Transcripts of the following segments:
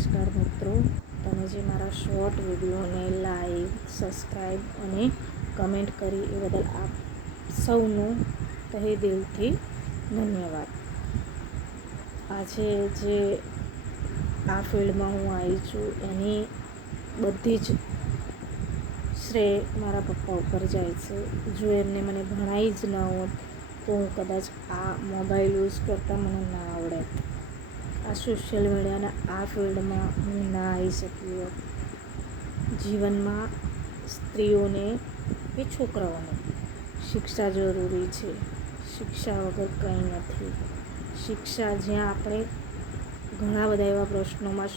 નમસ્કાર મિત્રો. તમે જે મારા શોર્ટ વિડીયોને લાઈક સબસ્ક્રાઈબ અને કમેન્ટ કરી એ બદલ આપ સૌનું તહે દિલથી ધન્યવાદ. આજે જે આ ફિલ્ડમાં હું આવી છું, એની બધી જ શ્રેય મારા પપ્પા ઉપર જાય છે. જો એમને મને ભણાવી જ ન હોત, તો હું કદાચ આ મોબાઈલ યુઝ કરતાં મને ના આવડે. આ સોશિયલ મીડિયાના આ ફિલ્ડમાં હું ના આવી શકી હોત. જીવનમાં સ્ત્રીઓને કે છોકરાઓને શિક્ષા જરૂરી છે. શિક્ષા વગર કંઈ નથી. શિક્ષા જ્યાં આપણે ઘણા બધા એવા પ્રશ્નોમાં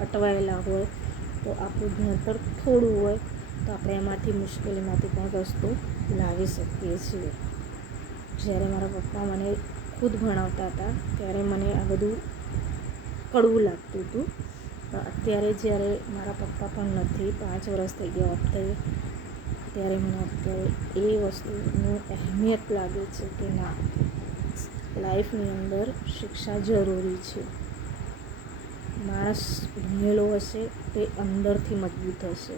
અટવાયેલા હોય, તો આપણું ભણતર થોડું હોય, તો આપણે એમાંથી મુશ્કેલીમાંથી પણ રસ્તો લાવી શકીએ છીએ. જ્યારે મારા પપ્પા મને ખુદ ભણાવતા હતા, ત્યારે મને આ બધું કડવું લાગતું હતું. અત્યારે જ્યારે મારા પપ્પા પણ નથી, પાંચ વર્ષ થઈ ગયા ઓફ ત્યારે મને અત્યારે એ વસ્તુનું અહેમિયત લાગે છે કે ના લાઈફની અંદર શિક્ષા જરૂરી છે. માણસ ભણેલો હશે તે અંદરથી મજબૂત હશે.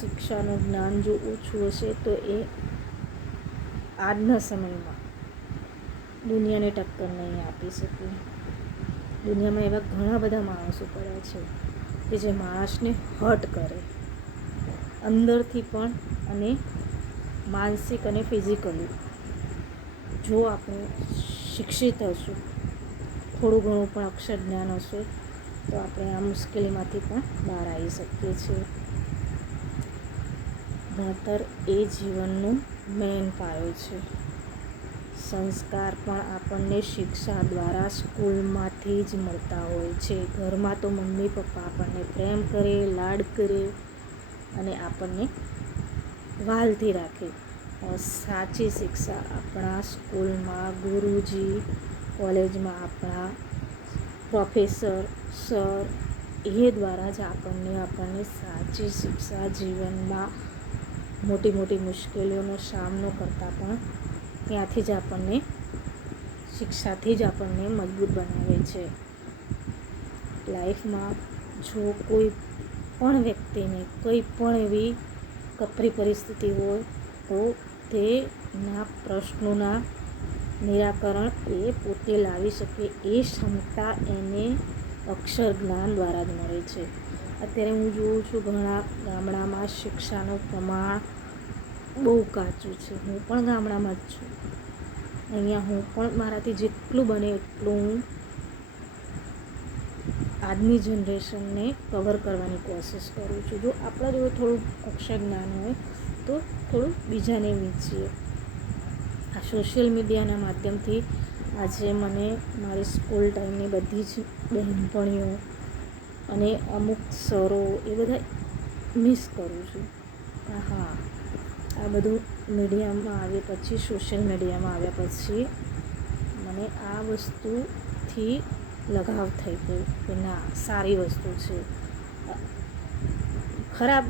શિક્ષાનું જ્ઞાન જો ઓછું હશે તો એ આજના સમયમાં દુનિયાને ટક્કર નહીં આપી શકે. દુનિયામાં એવા ઘણા બધા માણસો પડ્યા છે કે જે માણસને હર્ટ કરે. અંદરથી પણ અને માનસિક અને ફિઝિકલી જો આપણે શિક્ષિત હશું, થોડું ઘણું પણ અક્ષર જ્ઞાન હશે, તો આપણે આ મુશ્કેલીમાંથી પણ બહાર આવી શકીએ છીએ. ભણતર એ જીવનનું મેઇન પાયો છે. સંસ્કાર પણ આપણને શિક્ષા દ્વારા સ્કૂલમાંથી જ મળતા હોય છે. ઘરમાં તો મમ્મી, પપ્પા આપણને પ્રેમ કરે, લાડ કરે અને આપણને વાલથી રાખે. સાચી શિક્ષા આપણા સ્કૂલમાં ગુરુજી, કોલેજમાં આપણા પ્રોફેસર, સર, એ દ્વારા જ આપણને આપણને સાચી શિક્ષા જીવનમાં મોટી મોટી મુશ્કેલીઓનો સામનો કરતાં પણ ત્યાંથી જ આપણને શિક્ષાથી જ આપણને મજબૂત બનાવે છે. લાઈફમાં જો કોઈ પણ વ્યક્તિને કંઈ પણ એવી કપરી પરિસ્થિતિ હોય, તો તેના પ્રશ્નોના નિરાકરણ એ પોતે લાવી શકે એ ક્ષમતા એને અક્ષર જ્ઞાન દ્વારા જ મળે છે. અત્યારે હું જોઉં છું, ઘણા ગામડામાં શિક્ષાનું પ્રમાણ બહુ કાચું છે. હું પણ ગામડામાં જ છું. અહીંયા હું પણ મારાથી જેટલું બને એટલું હું આજની જનરેશનને કવર કરવાની કોશિશ કરું છું. જો આપણા જોડે થોડું અક્ષર જ્ઞાન હોય તો થોડું બીજાને વીંચીએ આ સોશિયલ મીડિયાના માધ્યમથી આજે મને મારી સ્કૂલ ટાઈમની બધી જ બહેનપણીઓ અને અમુક સરો એ બધા મિસ કરું છું. હા આ બધું મીડિયામાં આવ્યા પછી, સોશિયલ મીડિયામાં આવ્યા પછી મને આ વસ્તુથી લગાવ થઈ ગયો કે ના, સારી વસ્તુ છે. ખરાબ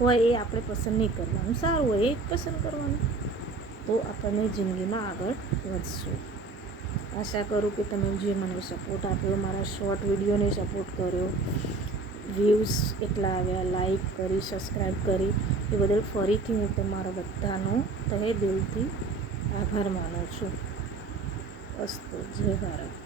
હોય એ આપણે પસંદ નહીં કરવાનું. સારું હોય એ પસંદ કરવાનું. તો આપણને જિંદગીમાં આગળ વધશું. આશા કરું કે તમે જે મને સપોર્ટ આપ્યો, મારા શોર્ટ વિડીયોને સપોર્ટ કર્યો વ્યૂઝ એટલા આવ્યા લાઈક કરી સબસ્ક્રાઈબ કરી એ બદલ ફરીથી હું તમારા બધાનો તહે દિલથી આભાર માનું છું. અસ્તુ જય ભારત.